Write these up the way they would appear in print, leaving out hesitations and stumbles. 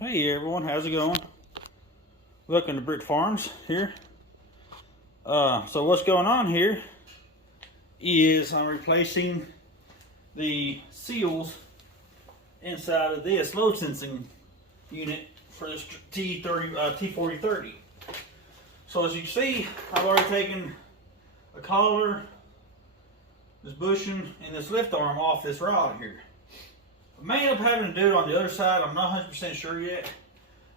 Hey everyone, how's it going? Welcome to Brick Farms here. So what's going on here is I'm replacing the seals inside of this load sensing unit for this T4030. So as you can see, I've already taken a collar, this bushing, and this lift arm off this rod here. I may end up having to do it on the other side. I'm not 100% sure yet,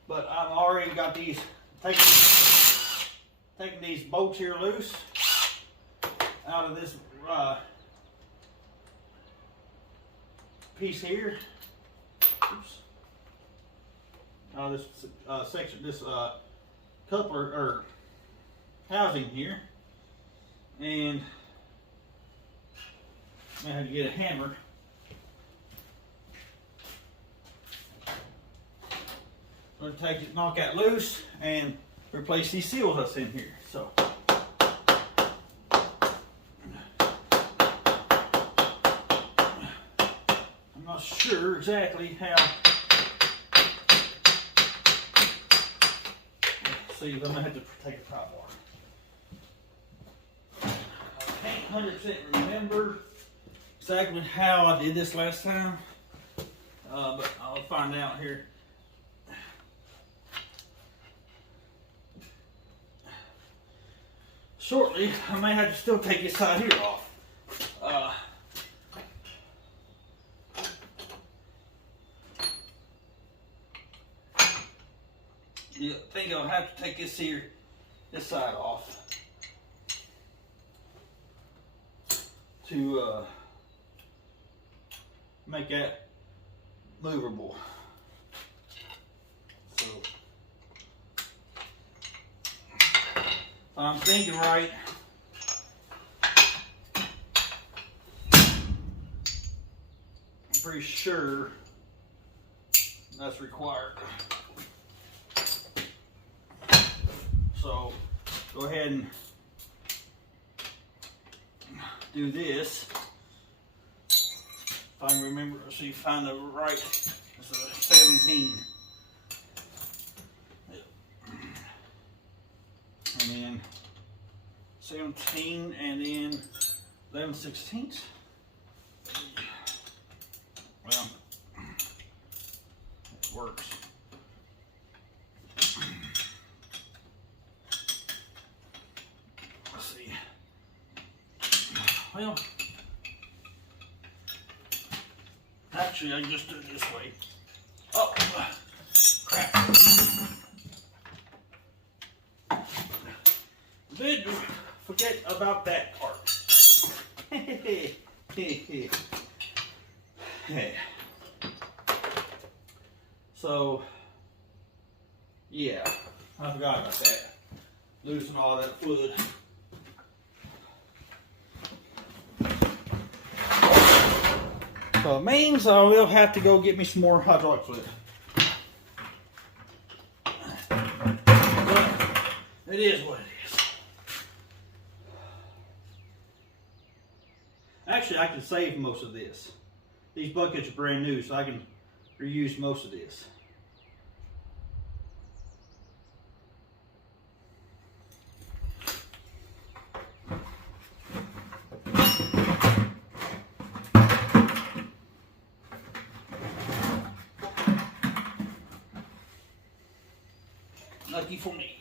but I've already got these taking these bolts here loose out of this piece here. Oops. Out of this section, this coupler or housing here, and I had to get a hammer. I'm going to knock that loose and replace these seals that's in here. So I'm not sure exactly how. Let's see, I'm going to have to take a pry bar. I can't 100% remember exactly how I did this last time, but I'll find out here. Shortly, I may have to still take this side here off. I think I'll have to take this side off to make that movable. So I'm thinking right. I'm pretty sure that's required. So go ahead and do this. If I can remember, see, find the right. It's a 17. And then 17 and then 11/16. Well, it works. Let's see. Well, actually, I can just do it this way. Oh, crap. Did forget about that part. So, yeah, I forgot about that. Loosen all that fluid. So it means I will have to go get me some more hydraulic fluid. But it is what it is. Actually, I can save most of this. These buckets are brand new, so I can reuse most of this. Lucky for me.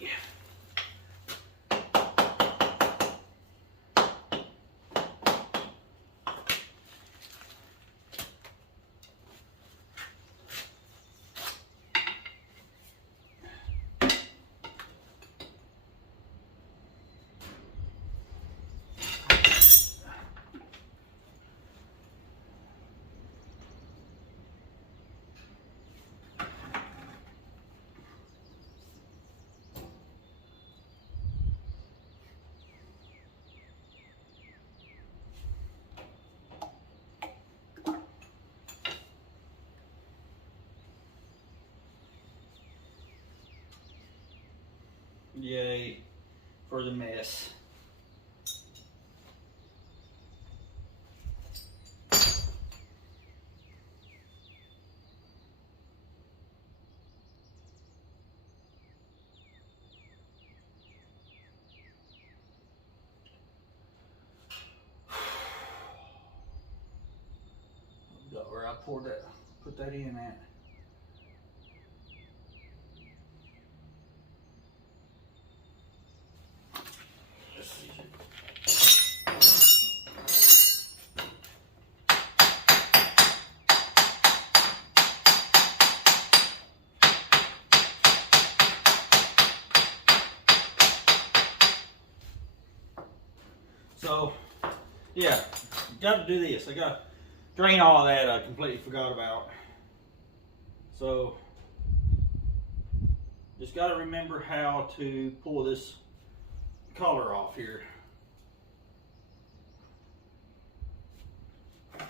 Yay for the mess. where I poured that, put that in at. Let's see here. So, yeah, got to do this. I got to drain all of that. I completely forgot about. So, just got to remember how to pull this collar off here. I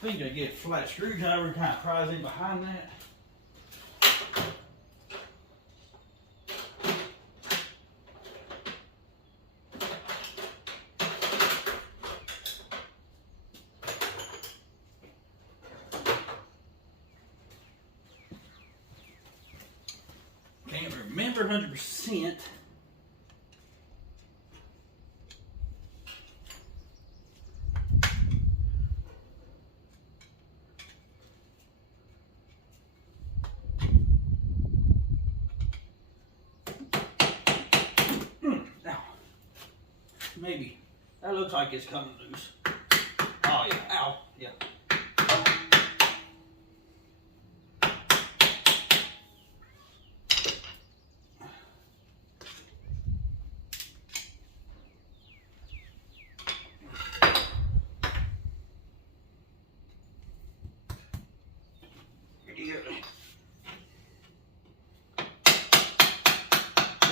think I get a flat screwdriver, kind of pries in behind that. Can't remember 100%. Now, maybe that looks like it's coming loose. Oh yeah, ow, yeah.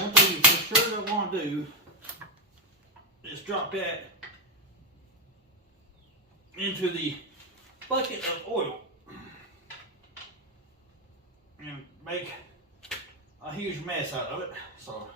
One thing you for sure don't want to do is drop that into the bucket of oil and make a huge mess out of it. So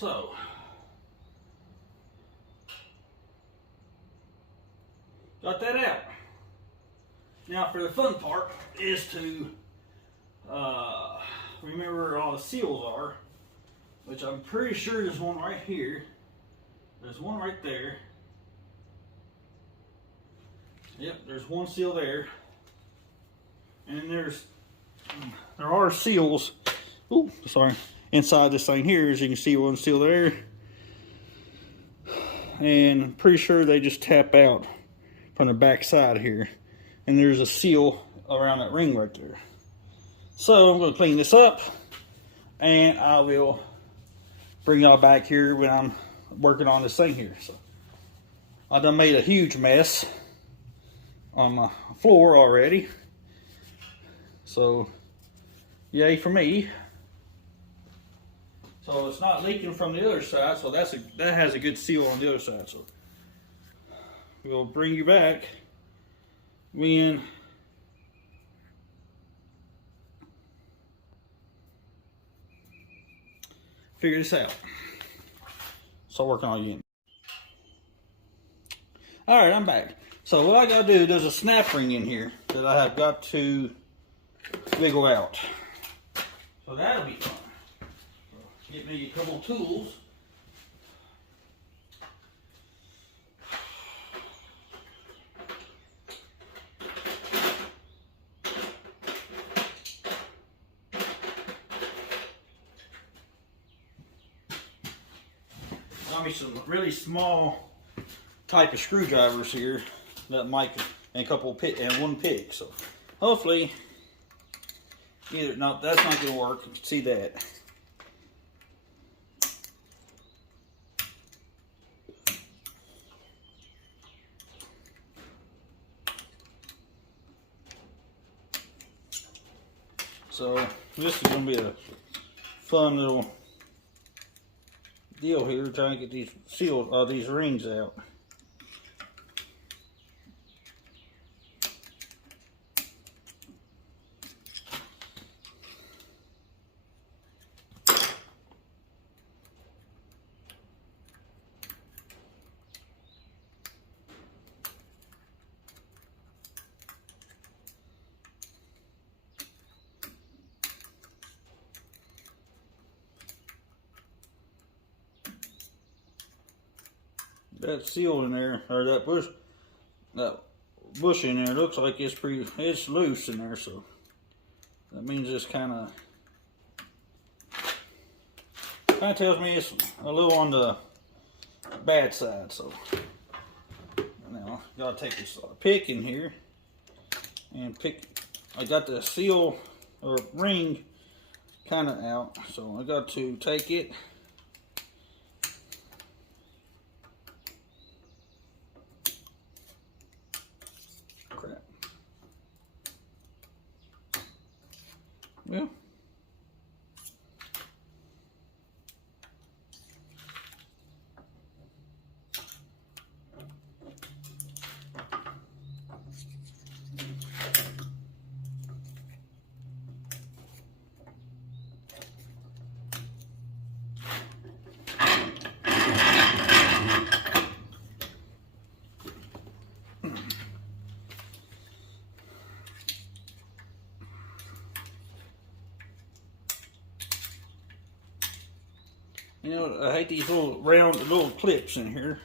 So, got that out. Now for the fun part is to remember where all the seals are, which I'm pretty sure there's one right here. There's one right there. Yep, there's one seal there. And then there are seals, ooh, sorry, inside this thing here. As you can see, one seal there. And I'm pretty sure they just tap out from the back side here. And there's a seal around that ring right there. So I'm going to clean this up, and I will bring y'all back here when I'm working on this thing here. So I done made a huge mess on my floor already. So yay for me. So it's not leaking from the other side, so that has a good seal on the other side. So we'll bring you back when figure this out. Start working on you. Alright, I'm back. So what I gotta do, there's a snap ring in here that I have got to wiggle out. So that'll be fun. So get me a couple of tools. Got me some really small type of screwdrivers here that might, and a couple of and one pick. So hopefully, no, that's not going to work. You can see that. So this is gonna be a fun little deal here, trying to get these seals, these rings out. That seal in there, or that bush in there, looks like it's loose in there, so that means it's kind of tells me it's a little on the bad side. So now I gotta take this pick in here and pick. I got the seal or ring kind of out, so I got to take it. Well, you know, I hate these little round little clips in here.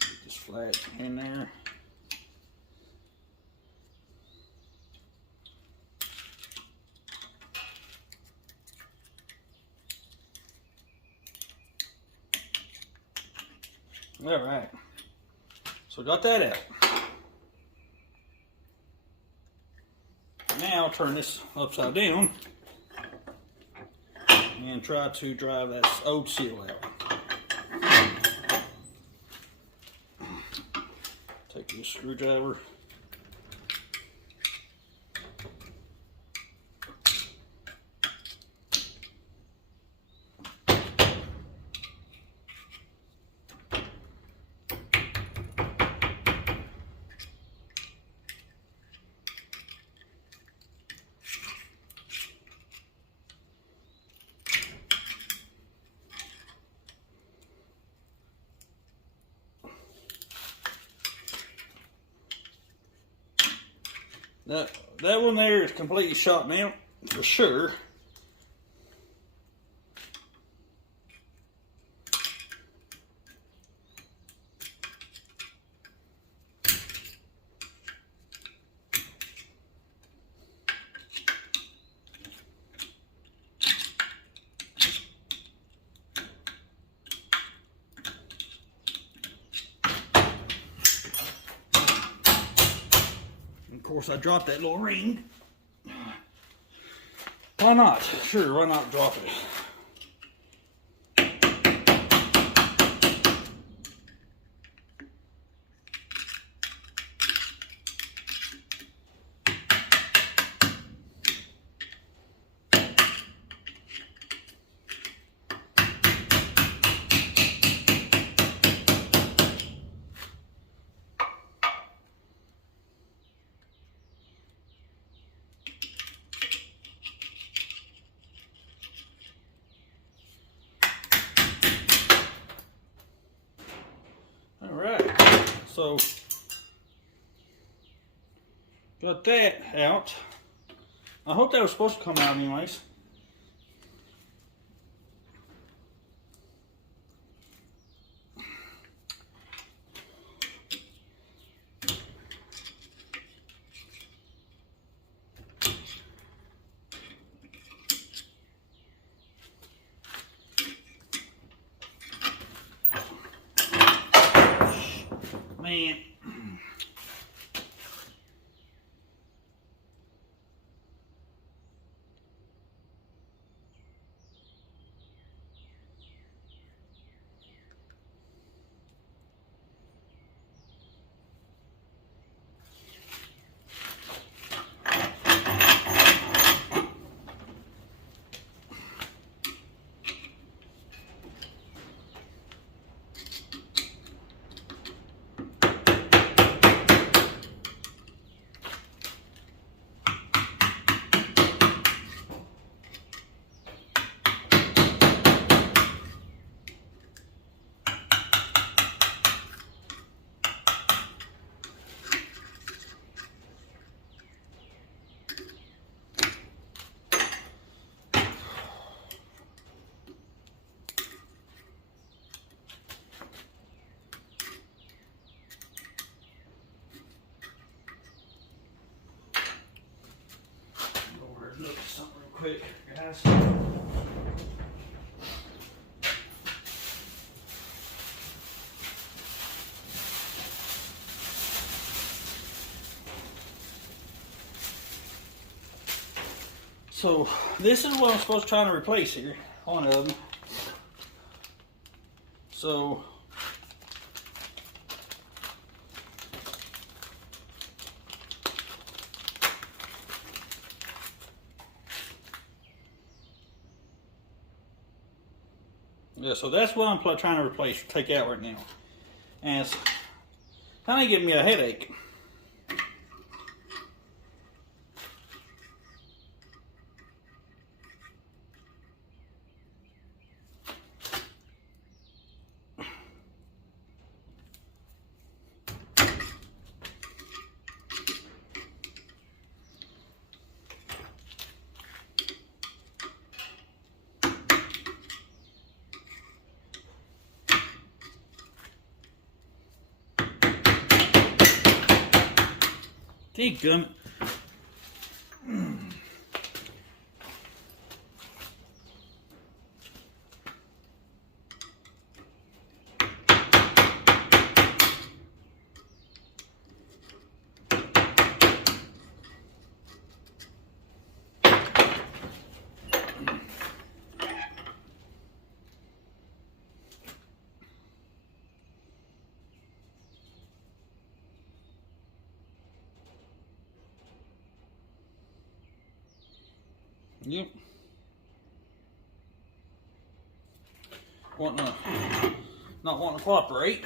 Get this flat in there. All right, so got that out. Now I'll turn this upside down and try to drive that old seal out. Take this screwdriver. That one there is completely shot now, for sure. Of course, I dropped that little ring. Why not? Sure, why not drop it? So, got that out. I hope that was supposed to come out anyways. Man. quick, guys. So this is what I'm supposed to try to replace here. One of them. So yeah, so that's what I'm trying to replace, take out right now. And it's kind of giving me a headache. Gum. Yep. Not wanting to cooperate.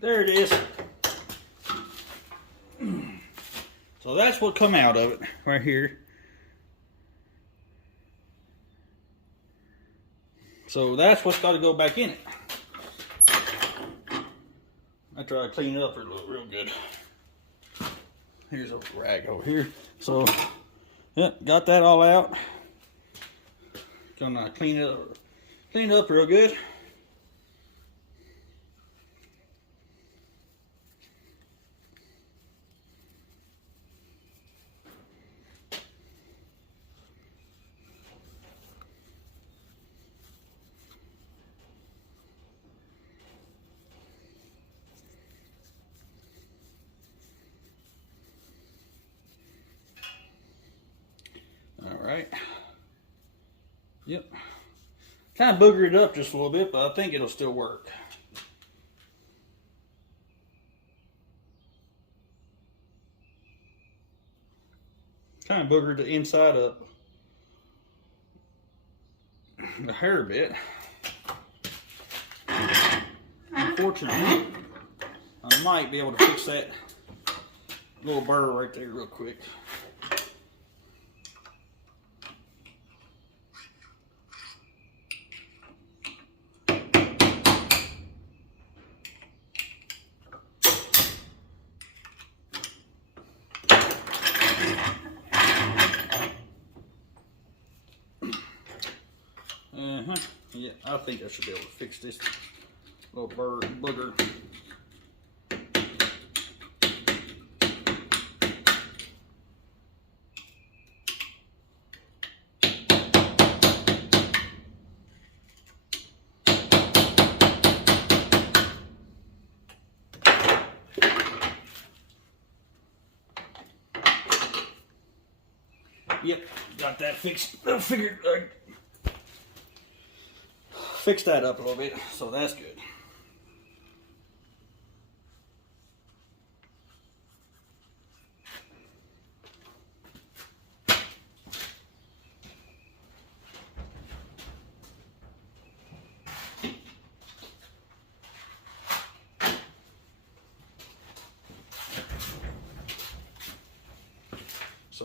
There it is. So that's what come out of it right here. So that's what's got to go back in it. I try to clean it up real good. Here's a rag over here. So, yeah, got that all out. Gonna clean it up real good. Alright. Yep. Kind of boogered it up just a little bit, but I think it'll still work. Kind of boogered the inside up. The hair a bit. Unfortunately, I might be able to fix that little burr right there real quick. Yeah, I think I should be able to fix this little booger. Yep, got that fixed. I figured fix that up a little bit, so that's good.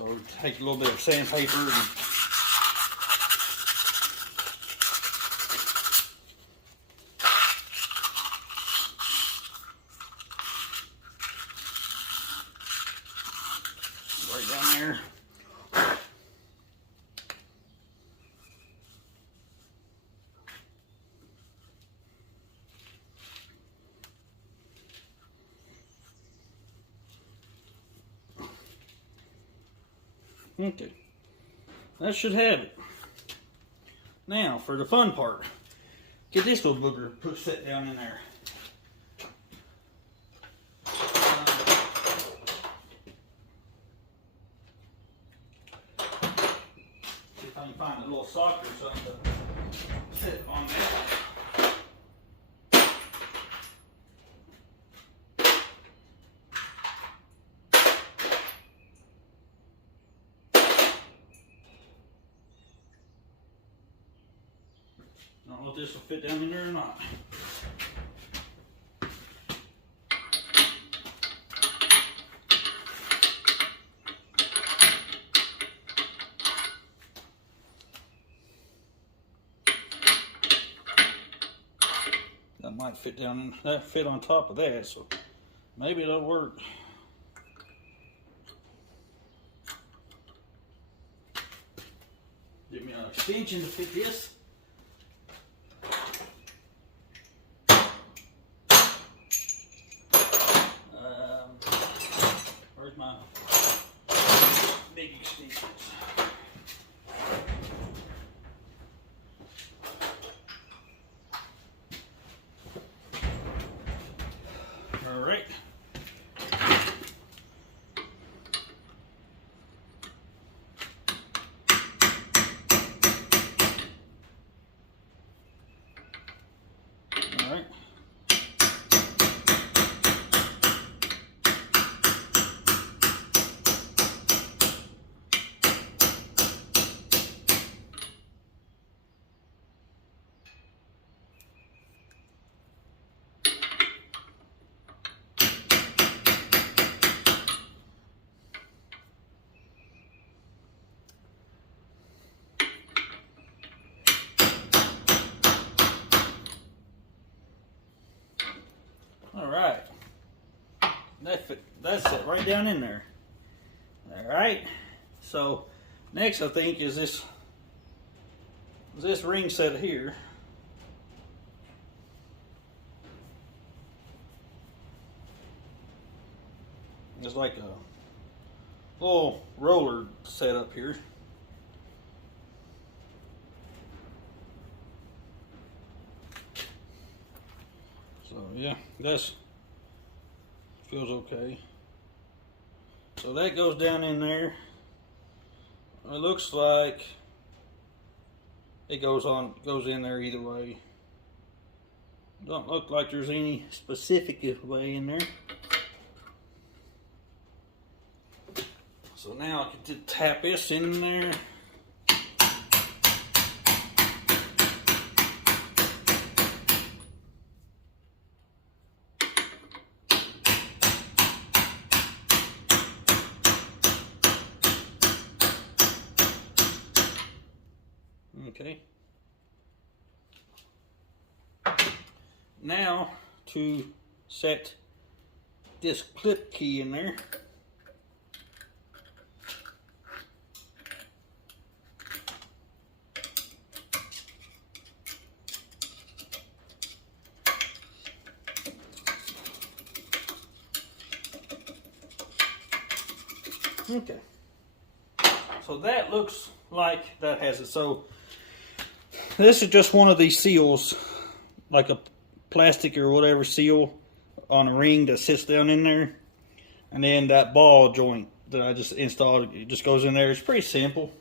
So take a little bit of sandpaper and right down there. Okay, that should have it. Now for the fun part, get this little booger set down in there. See if I can find a little socket or something to sit on there. I don't know if this will fit down in there or not. That might fit down in, that fit on top of that, so maybe it'll work. Give me an extension to fit this. Where's my big extensions? All right. All right. All right, that's it right down in there. All right, so next I think is this ring set here. It's like a little roller set up here. So yeah, that's feels okay. So that goes down in there. It looks like it goes in there either way. Don't look like there's any specific way in there. So now I can just tap this in there. Okay. Now to set this clip key in there. Okay. So that looks like that has it. So this is just one of these seals, like a plastic or whatever seal on a ring that sits down in there. And then that ball joint that I just installed, it just goes in there. It's pretty simple.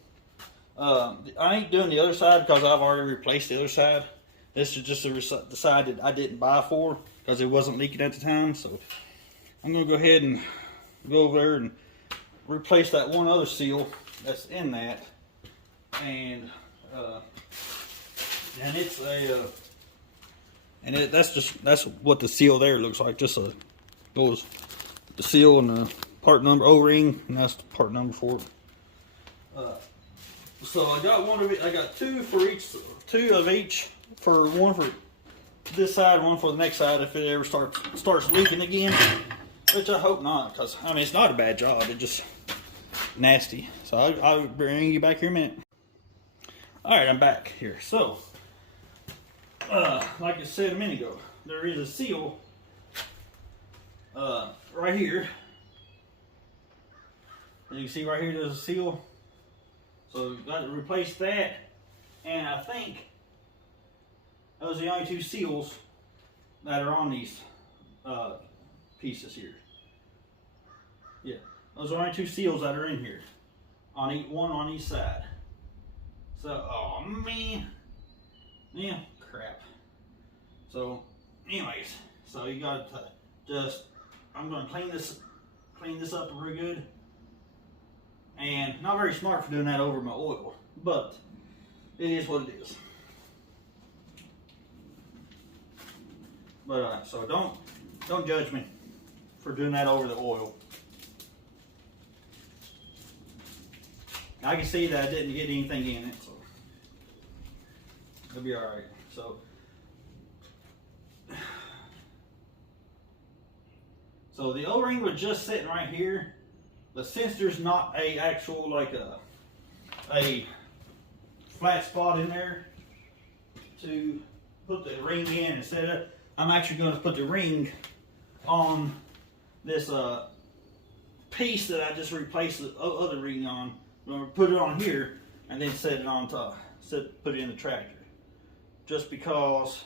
I ain't doing the other side because I've already replaced the other side. This is just the side that I didn't buy for because it wasn't leaking at the time. So I'm going to go ahead and go over there and replace that one other seal that's in that. And it's a that's what the seal there looks like. Just goes the seal and the part number O-ring, and that's the part number for it. So I got one of it. I got two for each, two of each, for one for this side, one for the next side. If it ever starts leaking again, which I hope not, because I mean it's not a bad job. It's just nasty. So I'll bring you back here in a minute. All right, I'm back here. So, like I said a minute ago, there is a seal right here. And you can see right here, there's a seal. So got to replace that, and I think those are the only two seals that are on these pieces here. Yeah, those are only two seals that are in here, on one on each side. So, oh man, yeah, crap. So, anyways, so you got to just, I'm going to clean this up real good. And not very smart for doing that over my oil, but it is what it is. But so don't judge me for doing that over the oil. I can see that I didn't get anything in it, so it'll be all right. So the O-ring was just sitting right here. But since there's not a actual like a flat spot in there to put the ring in and set it, I'm actually going to put the ring on this piece that I just replaced the other ring on. I'm going to put it on here and then set it on top. Put it in the tractor. Just because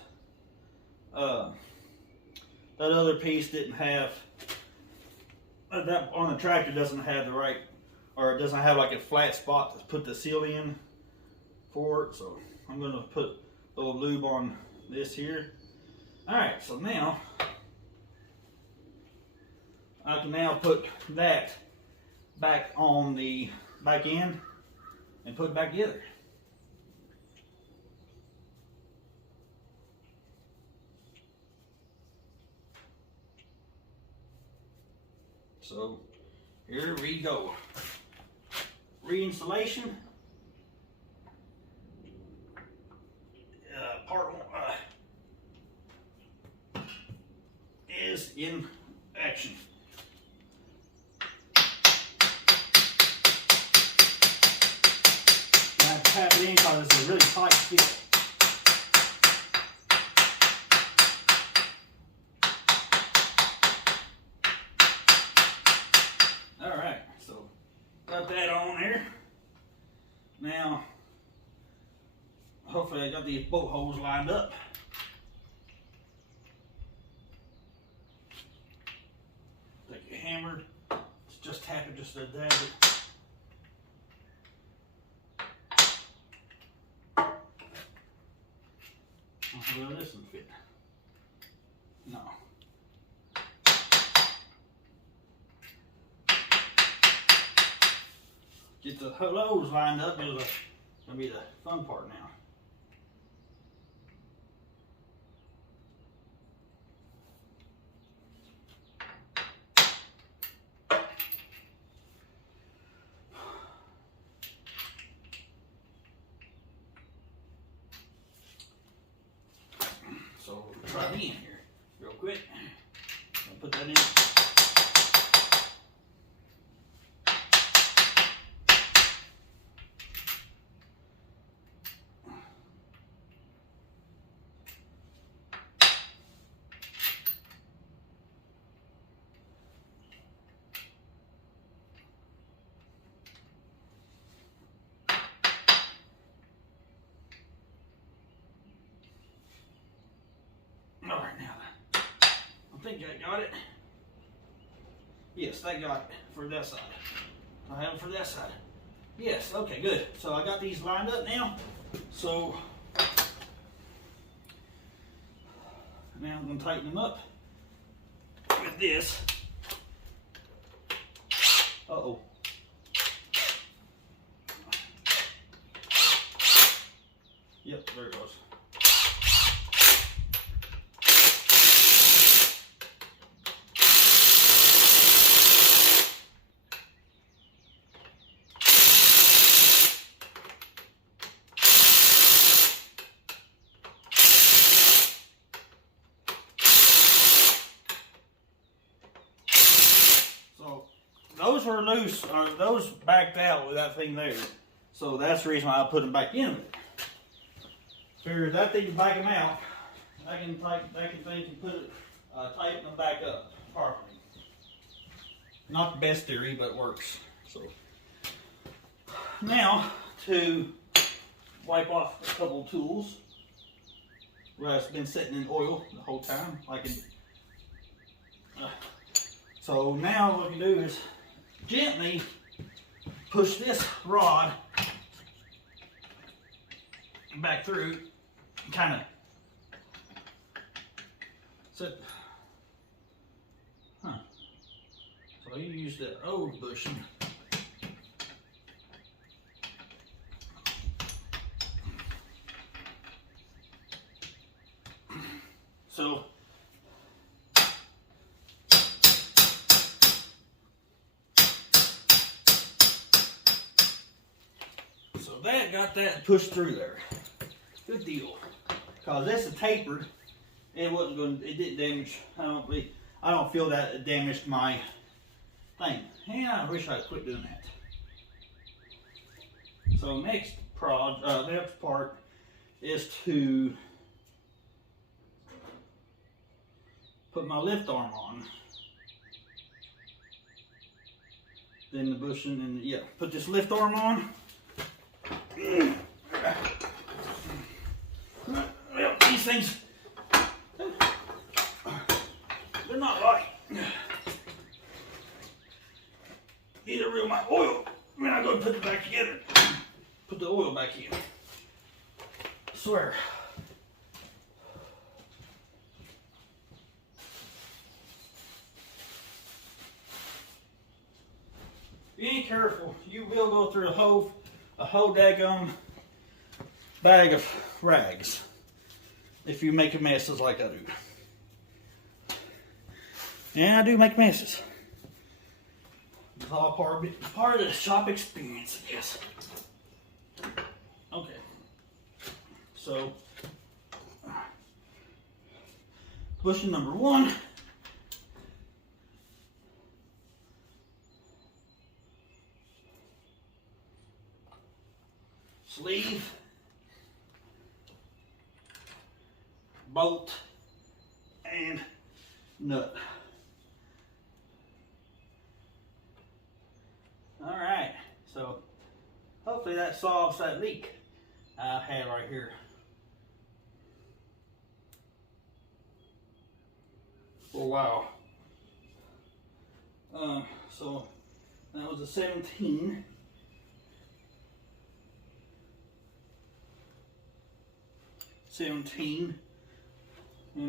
that other piece didn't have. That on the tractor doesn't have the right, or it doesn't have like a flat spot to put the seal in for it. So I'm going to put a little lube on this here. Alright, so now I can now put that back on the back end and put it back together. So here we go. Reinstallation. Part one is in action. I have to tap it in because it's a really tight fit. Got that on there. Now, hopefully I got these bolt holes lined up. Take your hammer, just tap it just a dab it. Well, this doesn't fit. No. Get the holes lined up. It's gonna be the fun part now. So we'll try it in here real quick. I'll put that in. All right, now I think I got it. Yes, that got it for that side. I have it for that side. Yes, okay, good. So I got these lined up now. So now I'm going to tighten them up with this. Uh-oh. Yep, there it goes. those were loose, or those backed out with that thing there. So that's the reason why I put them back in. Figure that thing can back them out. I can put it, tighten them back up properly. Not the best theory, but it works. So now to wipe off a couple of tools where it's been sitting in oil the whole time. So now what you do is gently push this rod back through, kind of sit. So you use the old bushing. So that got that pushed through there. Good deal. Cause this is tapered. It wasn't going. It didn't damage. I don't feel that it damaged my thing. And I wish I'd quit doing that. So next part is to put my lift arm on. Then the bushing and put this lift arm on. Well, these things, they're not right. Need to reel my oil. Then I go put it back together. Put the oil back in. I swear. If you ain't careful, you will go through a whole daggum bag of rags if you make messes like I do. And I do make messes. It's all part of the shop experience, I guess. Okay. So, bushing number 1. Sleeve, bolt, and nut. Alright, so hopefully that solves that leak I had right here. For a while. So that was a 17. And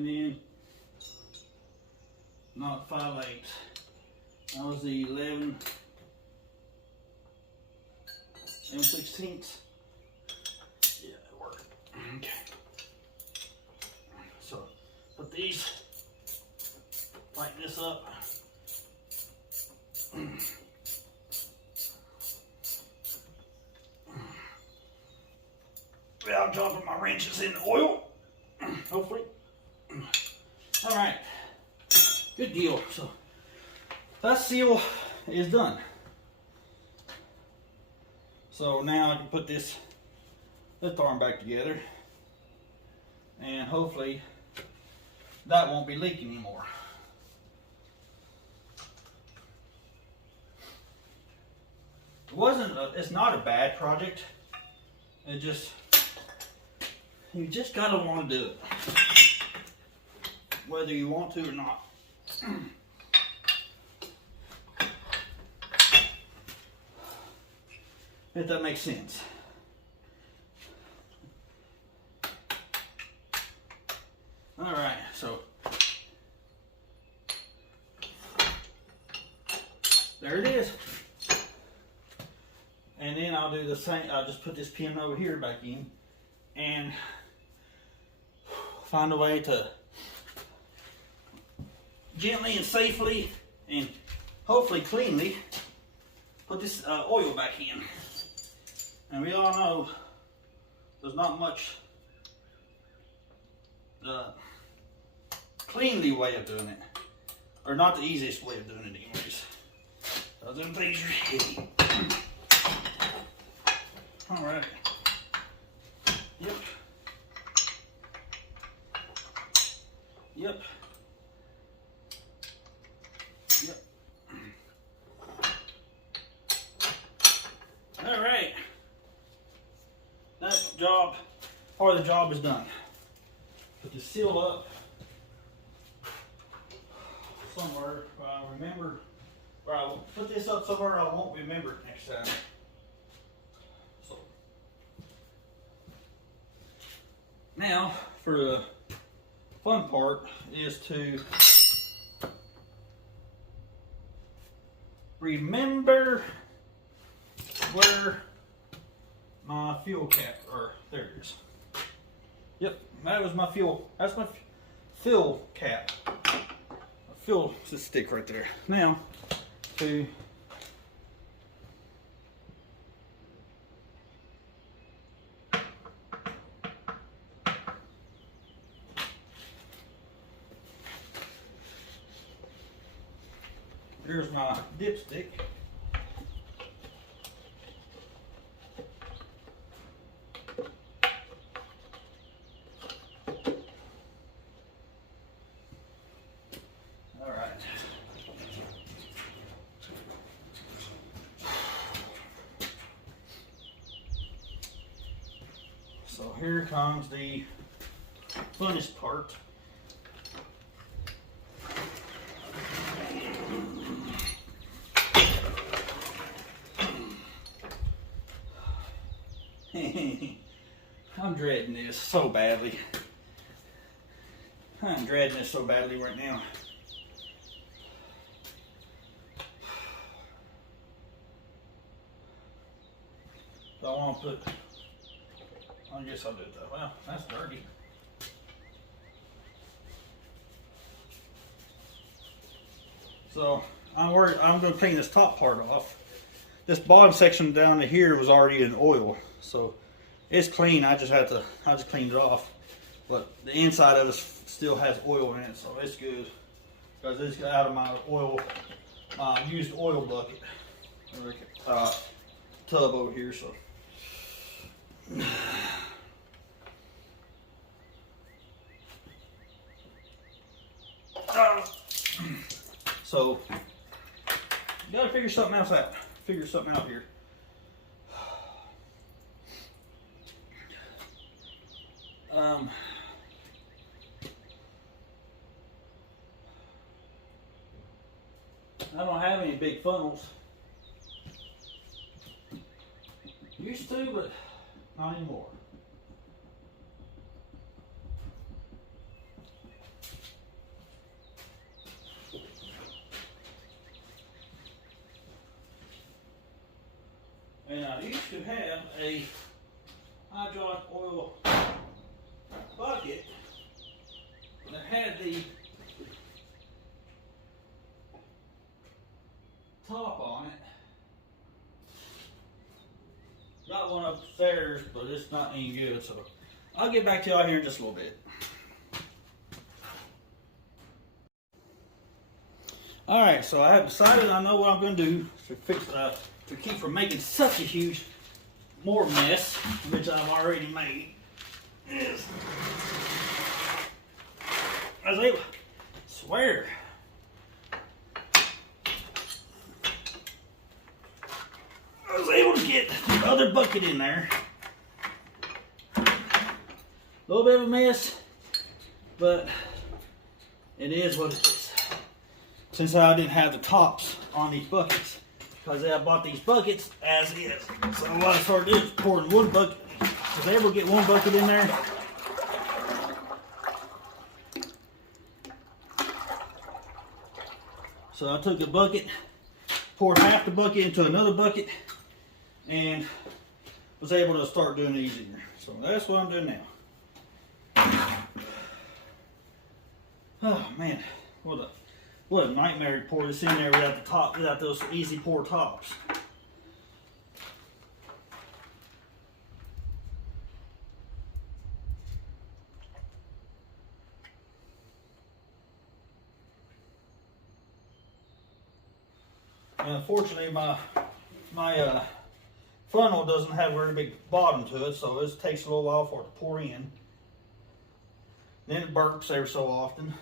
then not 5/8. That was the 11 16ths. Yeah, it worked. Okay. So put these, tighten this up. Without dropping my wrenches in the oil, hopefully. All right, good deal. So that seal is done. So now I can put this lift arm back together, and hopefully that won't be leaking anymore. It's not a bad project. It just, you just gotta want to do it, whether you want to or not. If that makes sense. All right, so there it is. And then I'll do the same. I'll just put this pin over here back in and find a way to gently and safely and hopefully cleanly put this oil back in. And we all know there's not much cleanly way of doing it, or not the easiest way of doing it anyways. Because them things are heavy. Alright. Yep. Yep. Yep. Alright. That job, part of the job is done. Put the seal up somewhere where I remember, or I will put this up somewhere I won't remember it next time. So now for the fun part is to remember where my fuel cap, or there it is. Yep, that was my fuel. That's my fill cap. Fuel just stick right there. Now to here's my dipstick. All right. So here comes the funnest part. I'm dreading this so badly. I'm dreading this so badly right now. So I want to put, I guess I'll do it though. Well, that's dirty. So I'm going to clean this top part off. This bottom section down to here was already in oil, so it's clean. I just cleaned it off, but the inside of it still has oil in it, so it's good because it's out of my oil, used oil bucket, tub over here. So so you gotta figure something else out. Figure something out here. I don't have any big funnels. Used to, but not anymore. And I used to have a hydraulic oil bucket that had the top on it. Got one upstairs, but it's not any good, so I'll get back to y'all here in just a little bit. Alright, so I have decided I know what I'm going to do to fix to keep from making such a huge more mess, which I've already made. Is I was able, swear, I was able to get the other bucket in there. A little bit of a mess, but it is what it is. Since I didn't have the tops on these buckets, because I bought these buckets as is. So what I started doing is pouring one bucket. I was able to get one bucket in there. So I took a bucket, poured half the bucket into another bucket, and was able to start doing it easier. So that's what I'm doing now. Oh man, what a nightmare to pour this in there without the top, without those easy pour tops. And unfortunately, my funnel doesn't have a very big bottom to it, so it takes a little while for it to pour in. Then it burps every so often.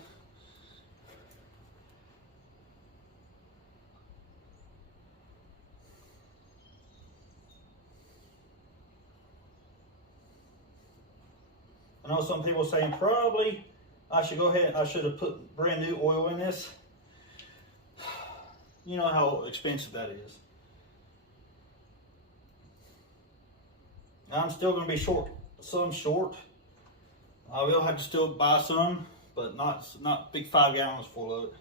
I know some people are saying probably I should go ahead, I should have put brand new oil in this. You know how expensive that is. I'm still going to be short. I will have to still buy some, but not big 5 gallons full of it.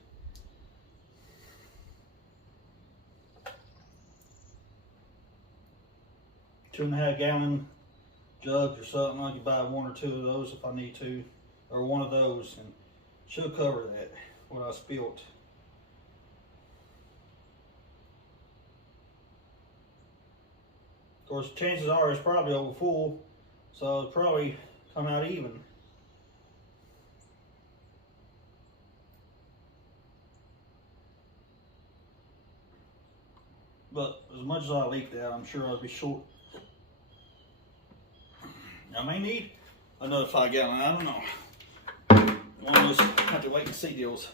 $2.5 gallon jugs or something. I could buy 1 or 2 of those if I need to, or one of those, and should cover that what I spilled. Of course, chances are it's probably over full, so it'll probably come out even. But as much as I leaked out, I'm sure I'll be short. I may need another 5 gallon, I don't know. One of those have to wait and see deals.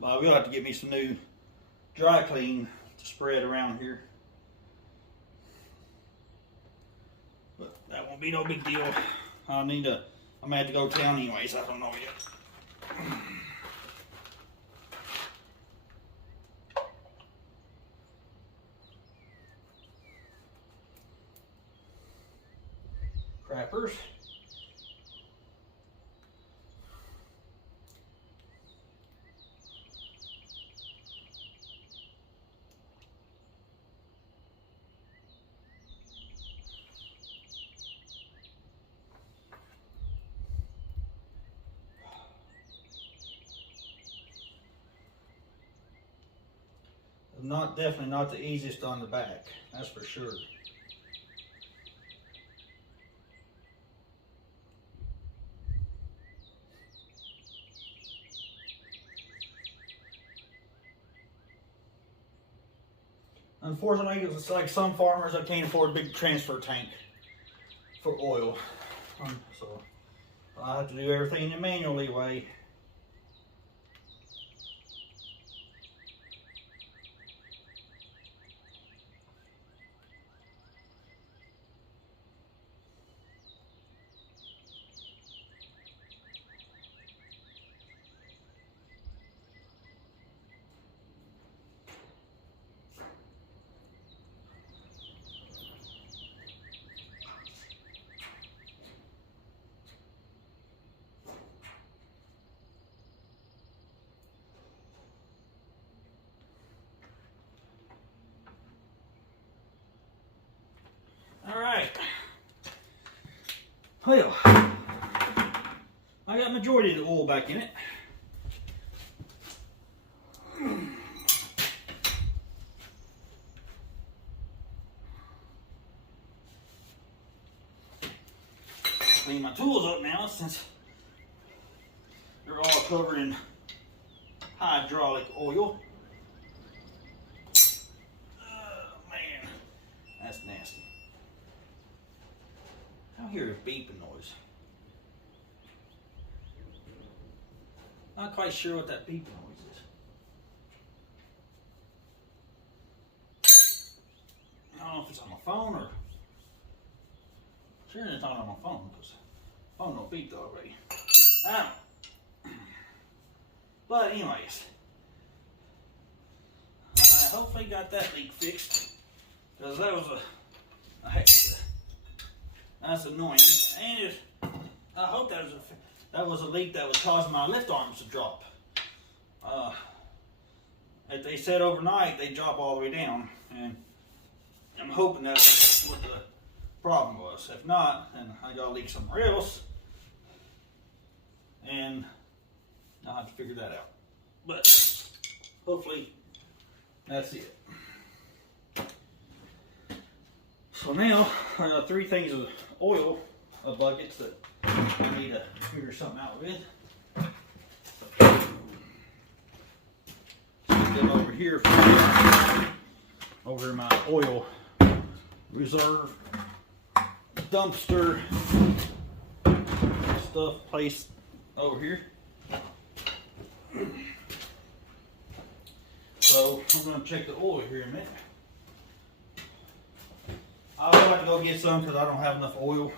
But I will have to get me some new dry clean to spread around here. But that won't be no big deal. I may have to go to town anyways, I don't know yet. Crappers. Definitely not the easiest on the back, that's for sure. Unfortunately, it's like some farmers that can't afford a big transfer tank for oil. So I have to do everything the manually way. Well, I got majority of the oil back in it. Clean my tools up now since they're all covered in hydraulic oil. Oh man, that's nasty. I hear a beeping noise. Not quite sure what that beeping noise is. I don't know if it's on my phone or... Sure it's not on my phone because the phone don't beep already. I don't know. But anyways, I hopefully got that leak fixed because that was a heck. That's annoying, and I hope that was a leak that was causing my lift arms to drop. If they said overnight, they drop all the way down, and I'm hoping that's what the problem was. If not, then I gotta leak somewhere else, and I'll have to figure that out. But hopefully, that's it. So now I got 3 things of oil buckets that I need to figure something out with. Get them here for you. Over in my oil reserve dumpster stuff placed over here. So I'm going to check the oil here in a minute. I'll have to go get some because I don't have enough oil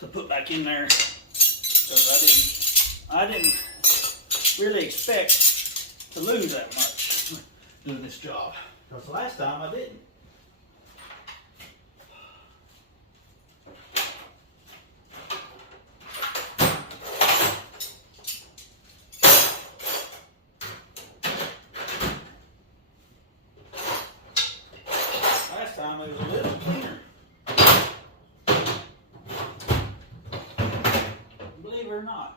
to put back in there. Because I didn't really expect to lose that much doing this job. Because the last time I didn't. Last time it was a little cleaner. Believe it or not.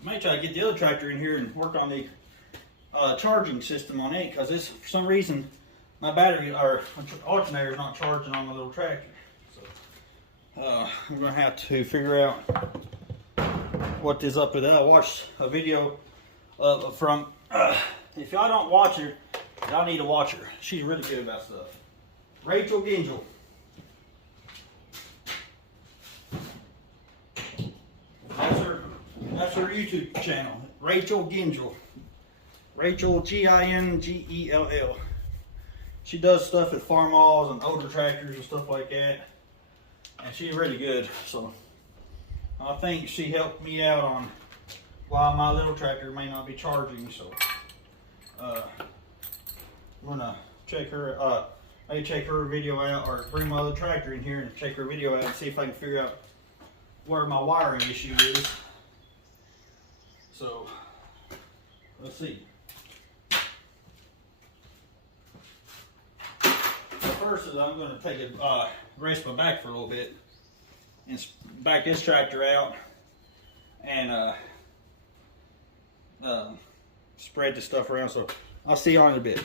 I may try to get the other tractor in here and work on the charging system on it, because this, for some reason, my battery or alternator is not charging on the little tractor. So I'm gonna have to figure out what is up with that. I watched a video from if y'all don't watch her, y'all need to watch her. She's really good about stuff. Rachel Gingell. That's her YouTube channel, Rachel Gingell. Rachel Gingell. She does stuff at Farmalls and older tractors and stuff like that, and she's really good. So I think she helped me out on why my little tractor may not be charging. So I'm gonna check her. Maybe check her video out, or bring my other tractor in here and check her video out and see if I can figure out where my wiring issue is. So, let's see. So first is I'm going to take a race my back for a little bit and back this tractor out and spread the stuff around. So I'll see you in a bit.